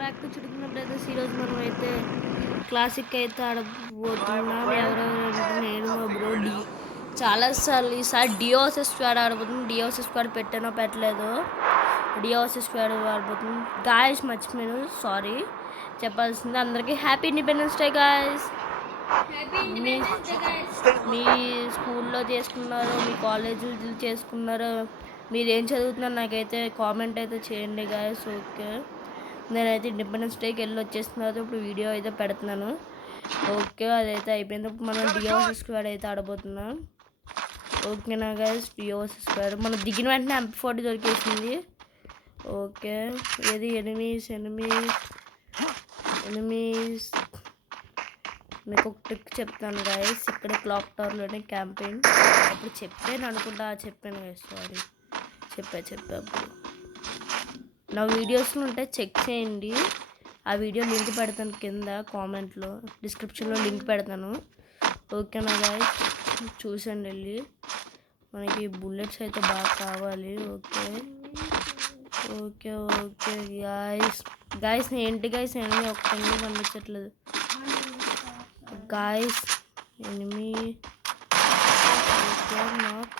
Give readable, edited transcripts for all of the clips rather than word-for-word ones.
Back to చిడుకున్న brothers. ఈరోజు మనం అయితే క్లాసిక్ అయితే ఆడబోతున్నాం. ఎవరెవరంటే నేను మా బ్రో చాలాసార్లు ఈసారి డిఓఎస్ స్క్వాడ్ ఆడబోతుంది. డిఓఎస్ స్క్వాడ్ పెట్టానో పెట్టలేదో డిఓఎస్ స్క్వాడ్ ఆడబోతుంది. గాయస్ మర్చిపోయాను, సారీ చెప్పాల్సింది. అందరికీ హ్యాపీ ఇండిపెండెన్స్ డే గాయస్. మీ స్కూల్లో చేసుకున్నారు, మీ కాలేజీలు చేసుకున్నారు, మీరు ఏం చదువుతున్నారు నాకైతే కామెంట్ అయితే చేయండి గాయస్. ఓకే, నేనైతే ఇండిపెండెన్స్ డేకి వెళ్ళి వచ్చేస్తున్నారు. ఇప్పుడు వీడియో అయితే పెడుతున్నాను. ఓకే, అదైతే అయిపోయింది. ఇప్పుడు మనం డిఓఎస్ స్క్వాడ్ అయితే ఆడబోతున్నాం. ఓకేనా గైస్, డిఓఎస్ స్క్వాడ్ మనం దిగిన వెంటనే MP40 దొరికేసింది. ఓకే, ఏది ఎనిమీస్ మీకు ఒక ట్రిక్ చెప్తాను గైస్. ఇక్కడ క్లాక్ టవర్లోనే క్యాంపెయిన్ అప్పుడు చెప్పాను అనుకుంటా. చెప్పాను గైస్, సారీ చెప్పా. నా వీడియోస్లో ఉంటే చెక్ చేయండి. ఆ వీడియో లింక్ పెడతాను కింద కామెంట్లో, డిస్క్రిప్షన్లో లింక్ పెడతాను. ఓకేనా గాయస్, చూసండి వెళ్ళి. మనకి బుల్లెట్స్ అయితే బాగా కావాలి. ఓకే గాయస్ ఏంటి గాయస్ ఎనిమిది ఒక్కటి పంపించట్లేదు గాయస్. ఎనిమి నాక్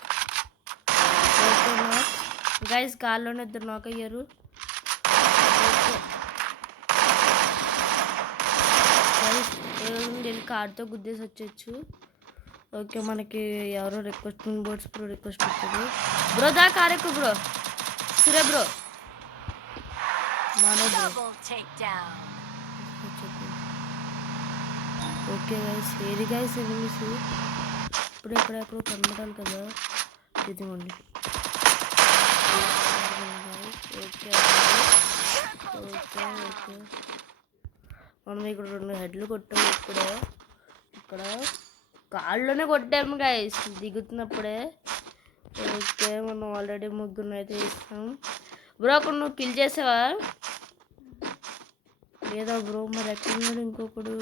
గాయస్, గాల్లోనే ఇద్దరు నాక్ అయ్యారు. వెళ్ళి కార్తో గుద్దేసి వచ్చేచ్చు. ఓకే, మనకి ఎవరో రిక్వెస్టింగ్ బోర్డ్స్ బ్రో రిక్వెస్ట్ పెట్టారు. బ్రో దా కారెక్కు bro, సురే bro, మానో bro. Okay guys, ఏది గైస్ ఎనిమిస్ ఇప్పుడు ఎక్కడెక్కడో కనబడాలి కదా, ఇదిగోండి. ఓకే మనం ఇక్కడ 2 హెడ్లు కొట్టాము. ఇక్కడ కాళ్ళలోనే కొట్టాము గైస్ దిగుతున్నప్పుడే. ఓకే, మనం ఆల్రెడీ ముగ్గురు అయితే ఇస్తాం. బ్రో అక్కడ నువ్వు కిల్ చేసావా లేదా బ్రో? మరి ఎక్కడున్నాడు ఇంకొకడు?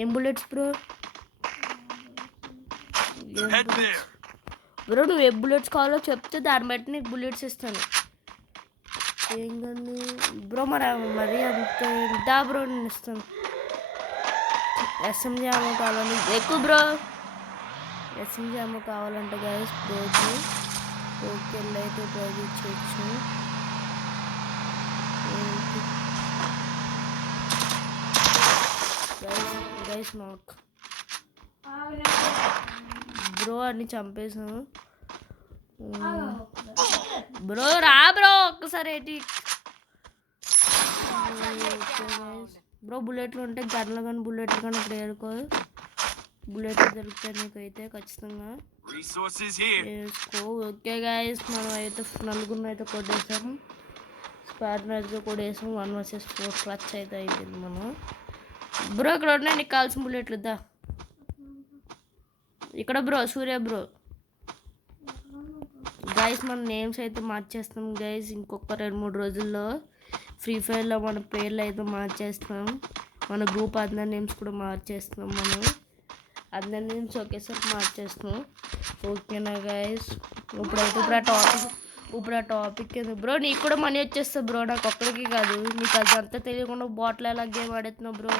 ఏం బుల్లెట్స్ బ్రో? బ్రో నువ్వు ఏ బుల్లెట్స్ కావాలో చెప్తే దాన్ని బట్టి నీకు బుల్లెట్స్ ఇస్తాను. ఏం కానీ బ్రో మరి అంత దా బ్రో, నేను ఇస్తాను. SMG ఏమో కావాలని ఎక్కువ బ్రో, SMG ఏమో కావాలంటే గైస్ బ్రోకి. ఓకే, అయితే ఉపయోగించవచ్చు. గైస్ నాక్ బ్రో అన్ని చంపేసాను. బ్రో రా బ్రో ఒక్కసారి ఏంటి బ్రో? బుల్లెట్లు ఉంటే గన్లు కానీ బుల్లెట్లు కానీ ఇక్కడ ఏరుకో. బుల్లెట్లు దొరుకుతాయి నీకైతే ఖచ్చితంగా వేసుకో. ఓకే గైస్, మనం అయితే నలుగురిని అయితే కొట్టేసాం. స్పార్ట్ని అయితే కొట్టేసాం. 1 vs 4 క్లచ్ అయితే అయిపోయింది మనం. బ్రో ఇక్కడ ఉన్నాయి నీకు కావాల్సిన బుల్లెట్లు దా. ఇక్కడ బ్రో సూర్య బ్రో. గైస్ మన నేమ్స్ అయితే మార్చేస్తాం గైస్. ఇంకొక 2-3 రోజుల్లో ఫ్రీ ఫైర్లో మన పేర్లు అయితే మార్చేస్తాం. మన గ్రూప్ అందరి నేమ్స్ కూడా మార్చేస్తాం. మనం అందరి నేమ్స్ ఒకేసారి మార్చేస్తాం. ఓకేనా గైస్, ఇప్పుడు ఆ టాపిక్ ఏంది బ్రో? నీకు కూడా మనీ వచ్చేస్తా బ్రో, నాకు ఒక్కడికి కాదు. నీకు అది అంతా తెలియకుండా బాటిల్ ఎలా గేమ్ ఆడుతున్నావు బ్రో?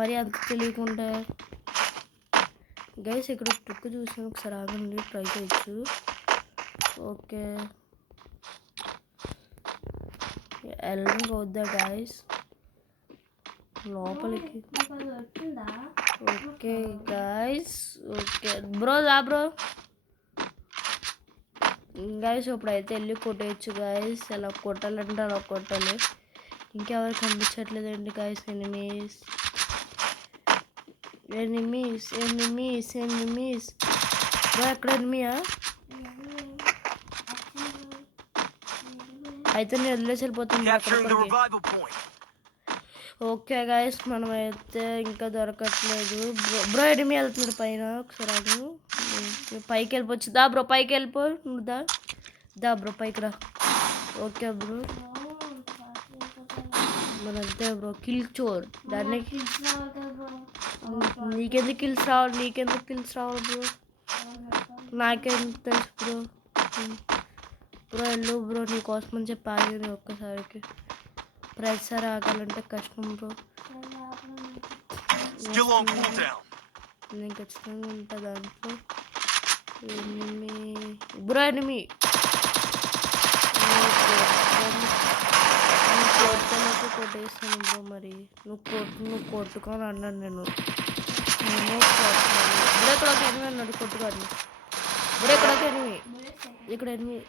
మరి అంత తెలియకుండా గైస్. ఇక్కడ ట్రిక్ చూసాను, ఒకసారి ఆగండి, ట్రై చేయొచ్చు. ఓకే, వెళ్ళడం వద్దా గైస్ లోపలికి? ఓకే గైస్, ఓకే బ్రో దా బ్రో. గైస్ ఇప్పుడైతే వెళ్ళి కొట్టేయచ్చు గైస్. ఎలా కొట్టాలంటే అలా కొట్టాలి. ఇంకెవరు కనిపించట్లేదండి గైస్. ఎనిమీస్ బ్రో, ఎక్కడ ఎనిమియా? అయితే నేను వదిలేసి వెళ్ళిపోతాను. ఓకే గైస్, మనం అయితే ఇంకా దొరకట్లేదు. బ్రో ఎనిమి వెళ్తున్నాడు పైన. ఒకసారి పైకి వెళ్ళిపోవచ్చు. దా బ్రో పైకి వెళ్ళిపో. నువ్వు దా బ్రో పైకి రా. ఓకే బ్రో, మన అంతే బ్రో. కిల్ చోర్ దాన్ని నీకెందుకు కిల్స్ రావాలి బ్రో? నాకేం తెలుసు బ్రో. బ్రో వెళ్ళు బ్రో, నీకోసం అని చెప్పి ఆగింది ఒక్కసారికి. ప్రతిసారి ఆగాలంటే కష్టం బ్రో. నేను ఖచ్చితంగా ఉంటా దాంట్లో. ఎనిమి బ్రో, ఎనిమి కొట్టనట్టు కొట్టేస్తాను బ్రో. మరి నువ్వు కొట్టుకొని అన్నాను నేను. నేనే కొట్టాను బ్రో. ఇక్కడ ఒక ఎనిమి అన్నాడు, కొట్టుకోండి బ్రో. ఇక్కడ ఒక ఎనిమి, ఇక్కడ ఎనిమి.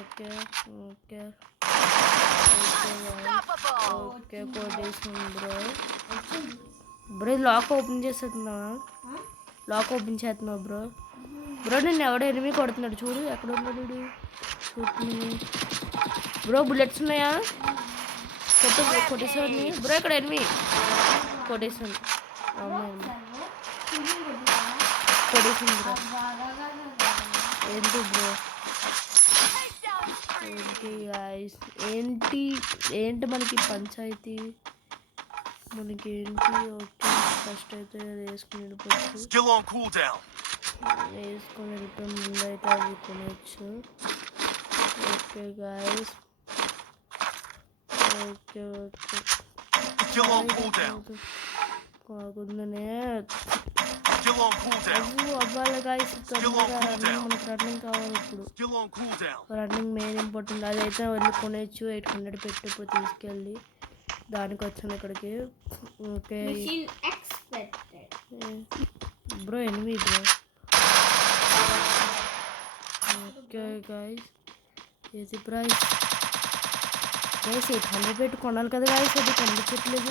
ఓకే ఓకే ఓకే కొట్టేసాను బ్రో. బ్రో లాక్ ఓపెన్ చేస్తున్నావా? లాక్ ఓపెన్ చేస్తున్నావు బ్రో. బ్రో నేను ఎవడో ఎనిమి కొడుతున్నాడు చూడు, ఎక్కడ ఉన్నాడు చూస్తున్నాను బ్రో. బుల్లెట్స్ ఉన్నాయా? కొట్టేసాను బ్రో. ఇక్కడ ఎనిమి కొట్టేసాను. కొట్టేసాను బ్రో. ఏంటి బ్రో? ఏంటి గాయ్స్, ఏంటి మనకి పంచాయతీ? మనకేంటి? ఓకే ఫస్ట్ అయితే అది వేసుకుని వెళ్ళిపోవచ్చు. వేసుకొని వెళ్ళిపోయి ముందు అయితే అది కొనవచ్చు. ఓకే గాయ్స్, ఓకే కాకుండానే అవ్వాలి గాయ్స్. తొందరగా రన్నింగ్, మనకు రన్నింగ్ కావాలి ఇప్పుడు. Running main important. అదైతే వెళ్ళి కొనేచ్చు. 800 పెట్టి ఇప్పుడు తీసుకెళ్ళి దానికి వచ్చాను ఇక్కడికి. Okay bro, enemy bro. Okay guys, ఏది ప్రైస్ గైస్? 800 పెట్టి కొనాలి కదా గాయ్స్, అది కనిపించట్లేదు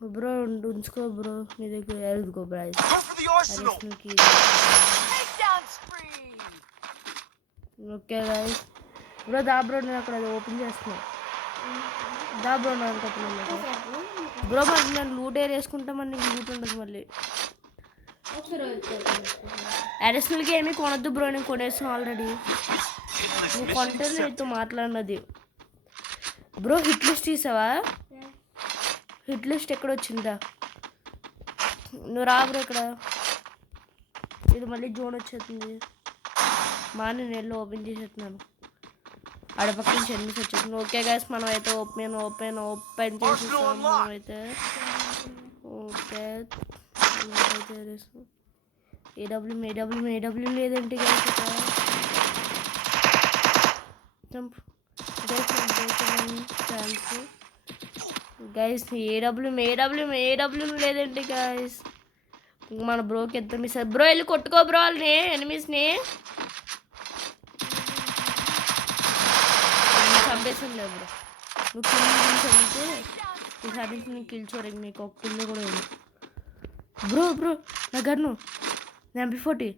బ్రో. ఉంచుకో బ్రో, నీ దగ్గర ఎదుగుకో ప్రైస్. ఓకే గాయ్స్ బ్రో, దా బ్రో, నేను అక్కడ అది ఓపెన్ చేస్తున్నా. దా బ్రో, నాకు బ్రో. మరి నేను లూట్ ఏర్ వేసుకుంటామని నీకు లూట్ ఉండదు మళ్ళీ. అడిషనల్గా ఏమీ కొనొద్దు బ్రో, నేను కొనేస్తాను ఆల్రెడీ. నువ్వు కొంటే నీతో మాట్లాడినది బ్రో. హిట్ లిస్ట్ తీసావా? హిట్ లిస్ట్ ఎక్కడ వచ్చిందా? నువ్వు రా బ్రో. ఇక్కడ ఇది మళ్ళీ జోన్ వచ్చేస్తుంది. నేను వెళ్ళి ఓపెన్ చేసేస్తున్నాను. అడపక్క నుంచి ఎనిమిది వచ్చేస్తుంది. ఓకే గైస్, మనం అయితే ఓపెన్ చేసేస్తాం. మనం అయితే ఓకే ఏడబ్ల్యూ లేదంటే గైస్ ఛాన్స్ గైస్. ఏడబ్ల్యూ లేదంటే గైస్ మన బ్రోకి ఎంత మిస్ అయ్యి. బ్రో వెళ్ళి కొట్టుకో బ్రో వాళ్ళని, ఎనిమీస్ని చంపేసాను లేదు బ్రో. నువ్వు కిల్ చదివితే ఈసారి నుంచి నేను కిల్ చూడండి, నీకు ఒక కిల్ కూడా ఉంది బ్రో. నా గన్ను MP40.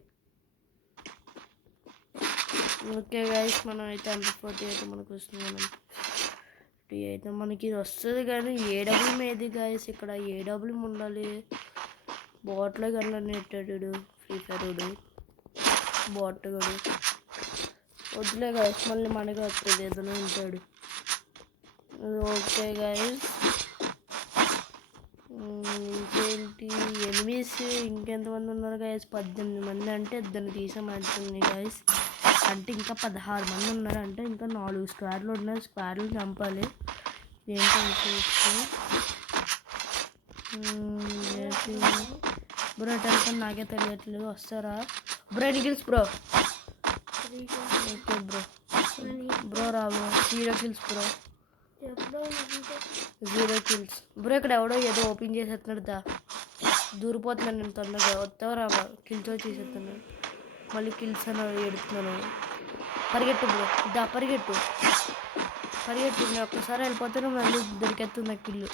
ఓకే గైస్, మనం అయితే MP40 అయితే మనకు వస్తుంది. అయితే మనకి ఇది వస్తుంది కానీ ఏడబ్ల్యూ ఏది గైస్? ఇక్కడ ఏడబ్ల్యూ ఉండాలి. బాట్లో కన్నా నెట్టాడు ఫ్రీ ఫైర్ బాట్ గడు వద్దులే గైస్, మళ్ళీ మనకి వస్తుంది ఏదైనా ఉంటాడు. ఓకే గైస్, ఇంకేంటి ఎనిమీస్ ఇంకెంతమంది ఉన్నారు గైస్? 18 మంది. అంటే ఇద్దరిని తీసామంటుంది గైస్. అంటే ఇంకా 16 మంది ఉన్నారు. అంటే ఇంకా 4 స్క్వాడ్లు ఉన్నాయి. స్క్వాడ్లు చంపాలి. ఏంటో బ్రో టెన్షన్ నాకే తెలియట్లేదు. వస్తారా bro? Nikhil's bro. Okay bro రా bro. 0 kills bro, 0 kills bro. ఇక్కడ ఎవడో ఏదో ఓపెన్ చేసేస్తున్నాడు. దూరిపోతున్నాను నేను తొందరగా. వస్తావు రా కిల్స్ చేసేస్తున్నాను. మళ్ళీ కిల్స్ అని ఎడుతున్నాను. పరిగెట్టు బ్రో, పరిగెట్టు. నేను ఒక్కసారి వెళ్ళిపోతాను, మళ్ళీ దొరికేస్తుంది నాకు కిల్లు.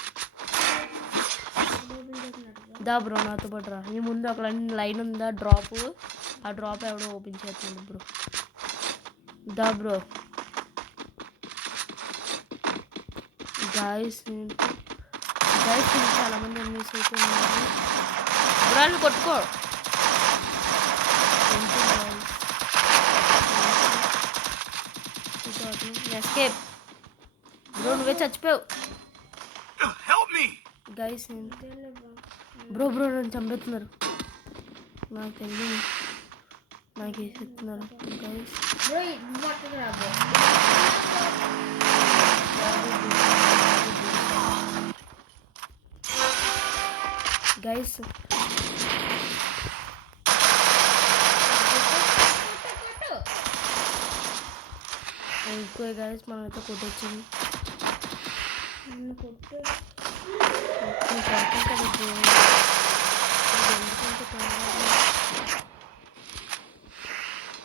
బ్రో నాతో పాటు రా. నీ ముందు ఒక లైన్ ఉందా డ్రాప్, ఆ డ్రాప్ ఎవడో ఓపెన్ చేస్తుంది బ్రో. బ్రో గాయస్ చాలా మంది ఎనిమిస్ అయితే ఉన్నారు. బ్రాలు కొట్టుకో. ఎస్కేప్ బ్రో, నువ్వే చచ్చిపోయావు గైస్. బ్రో నన్ను చంపేస్తున్నారు. నాకు తెలియదు. నాకు వేసేస్తున్నారు గైస్. గైస్ ఇంకో గైస్ మనమైతే కొట్టొచ్చింది.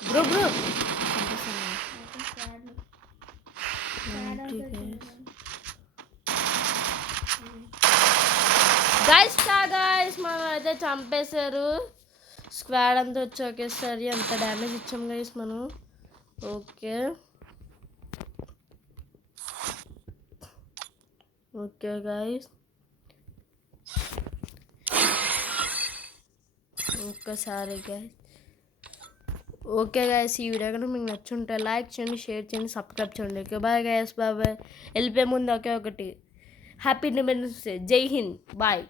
బ్రో బ్రో గైస్ మనం అయితే చంపేశారు. స్క్వాడ్ అంతా వచ్చి ఒకేసారి అంత డ్యామేజ్ ఇచ్చాం గైస్ మనం. ఓకే ఓకే గైస్ ఒక్కసారి గైస్. ఓకే గైస్ ఈ వీడియో కనుక మీకు నచ్చుంటే లైక్ చేయండి, షేర్ చేయండి, సబ్స్క్రైబ్ చేయండి. Okay bye guys, bye bye. వెళ్ళిపోయే ముందు ఒకే ఒకటి హ్యాపీ ఇండిపెండెన్స్ డే. జై హింద్. బాయ్.